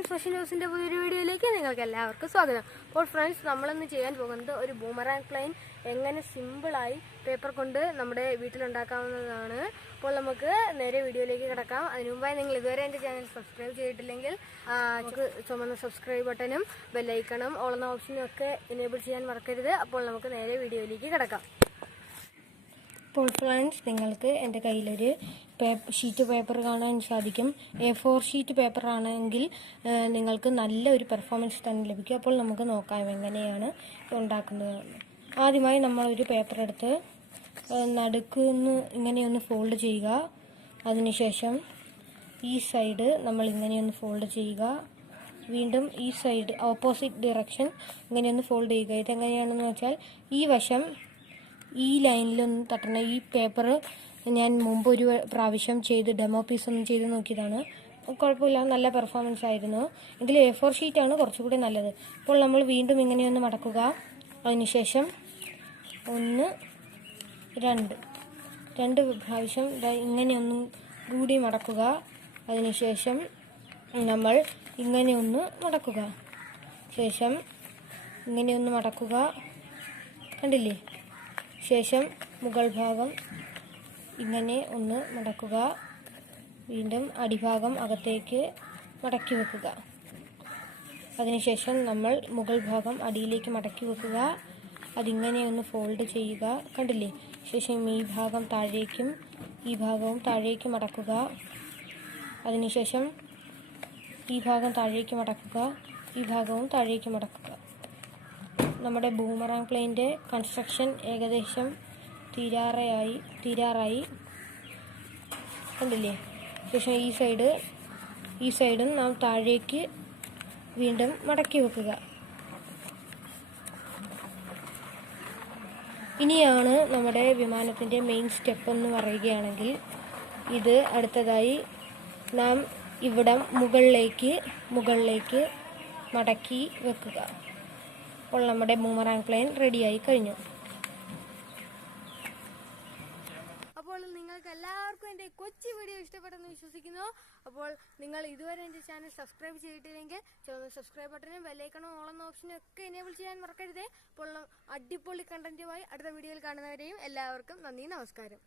Friends, fashion ന്യൂസിന്റെ പുതിയൊരു വീഡിയോയിലേക്ക് നിങ്ങൾക്ക് എല്ലാവർക്കും സ്വാഗതം. അപ്പോൾ ഫ്രണ്ട്സ്, നമ്മളിന്ന് ചെയ്യാൻ പോകുന്നത് ഒരു ബൂമറാങ് പ്ലെയിൻ എങ്ങനെ സിമ്പിളായി പേപ്പർ കൊണ്ട് നമ്മുടെ വീട്ടിലുണ്ടാക്കാവുന്നതാണ്. അപ്പോൾ നമുക്ക് നേരെ വീഡിയോയിലേക്ക് കിടക്കാം. അതിനു മുമ്പായി നിങ്ങൾ ഇതുവരെ എൻ്റെ ചാനൽ സബ്സ്ക്രൈബ് ചെയ്തിട്ടില്ലെങ്കിൽ നമുക്ക് ചുമന്ന സബ്സ്ക്രൈബ് ബട്ടണും ബെല്ലൈക്കണും ഓൾ എന്ന ഓപ്ഷനും ഒക്കെ എനേബിൾ ചെയ്യാൻ മറക്കരുത്. അപ്പോൾ നമുക്ക് നേരെ വീഡിയോയിലേക്ക് കിടക്കാം. അപ്പോൾ ഫ്രണ്ട്സ്, നിങ്ങൾക്ക് എൻ്റെ കയ്യിലൊരു ഷീറ്റ് പേപ്പർ കാണാൻ സാധിക്കും. A4 ഷീറ്റ് പേപ്പർ ആണെങ്കിൽ നിങ്ങൾക്ക് നല്ലൊരു പെർഫോമൻസ് തന്നെ ലഭിക്കും. അപ്പോൾ നമുക്ക് നോക്കാം എങ്ങനെയാണ് ഉണ്ടാക്കുന്നത്. ആദ്യമായി നമ്മളൊരു പേപ്പർ എടുത്ത് നടുക്കൊന്ന് ഇങ്ങനെയൊന്ന് ഫോൾഡ് ചെയ്യുക. അതിനുശേഷം ഈ സൈഡ് നമ്മൾ ഇങ്ങനെയൊന്ന് ഫോൾഡ് ചെയ്യുക. വീണ്ടും ഈ സൈഡ് ഓപ്പോസിറ്റ് ഡയറക്ഷൻ ഇങ്ങനെയൊന്ന് ഫോൾഡ് ചെയ്യുക. ഇതെങ്ങനെയാണെന്ന് വെച്ചാൽ ഈ വശം ഈ ലൈനിലൊന്നും തട്ടണം. ഈ പേപ്പർ ഞാൻ മുമ്പ് ഒരു പ്രാവശ്യം ഡെമോ പീസ് ഒന്നും ചെയ്ത് നോക്കിയതാണ്. കുഴപ്പമില്ല, നല്ല പെർഫോമൻസ് ആയിരുന്നു. എങ്കിൽ A4 ഷീറ്റാണ് കുറച്ചുകൂടി നല്ലത്. അപ്പോൾ നമ്മൾ വീണ്ടും ഇങ്ങനെയൊന്ന് മടക്കുക. അതിനുശേഷം 1 2 പ്രാവശ്യം ഇങ്ങനെയൊന്നും കൂടി മടക്കുക. അതിനുശേഷം നമ്മൾ ഇങ്ങനെയൊന്ന് മടക്കുക. ശേഷം ഇങ്ങനെയൊന്ന് മടക്കുക. കണ്ടില്ലേ? ശേഷം മുകൾ ഭാഗം ഇങ്ങനെ ഒന്ന് മടക്കുക. വീണ്ടും അടിഭാഗം അകത്തേക്ക് മടക്കി വെക്കുക. അതിനുശേഷം നമ്മൾ മുകൾ ഭാഗം അടിയിലേക്ക് മടക്കി വെക്കുക. അതിങ്ങനെ ഒന്ന് ഫോൾഡ് ചെയ്യുക. കണ്ടില്ലേ? ശേഷം ഈ ഭാഗം താഴേക്കും ഈ ഭാഗവും താഴേക്ക് മടക്കുക. അതിനുശേഷം ഈ ഭാഗം താഴേക്ക് മടക്കുക. ഈ ഭാഗവും താഴേക്ക് മടക്കുക. നമ്മുടെ ബൂമറാങ് പ്ലെയിൻ്റെ കൺസ്ട്രക്ഷൻ ഏകദേശം തീരാറായി. കണ്ടില്ലേ? ശേഷം ഈ സൈഡും നാം താഴേക്ക് വീണ്ടും മടക്കി വെക്കുക. ഇനിയാണ് നമ്മുടെ വിമാനത്തിൻ്റെ മെയിൻ സ്റ്റെപ്പ് എന്ന് പറയുകയാണെങ്കിൽ, ഇത് അടുത്തതായി നാം ഇവിടം മുകളിലേക്ക് മടക്കി വെക്കുക. അപ്പോൾ നമ്മുടെ ബൂമറാങ് പ്ലെയിൻ റെഡിയായി കഴിഞ്ഞു. അപ്പോൾ നിങ്ങൾക്ക് എല്ലാവർക്കും എൻ്റെ കൊച്ചു വീഡിയോ ഇഷ്ടപ്പെട്ടെന്ന് വിശ്വസിക്കുന്നു. അപ്പോൾ നിങ്ങൾ ഇതുവരെ എൻ്റെ ചാനൽ സബ്സ്ക്രൈബ് ചെയ്തിട്ടില്ലെങ്കിൽ സബ്സ്ക്രൈബ് ബട്ടനും ബെല്ലൈക്കണും ഓൾ എന്ന ഓപ്ഷനും ഒക്കെ എനേബിൾ ചെയ്യാൻ മറക്കരുതേ. അപ്പോൾ അടിപൊളി കണ്ടന്റുമായി അടുത്ത വീഡിയോയിൽ കാണുന്നവരെയും എല്ലാവർക്കും നന്ദി, നമസ്കാരം.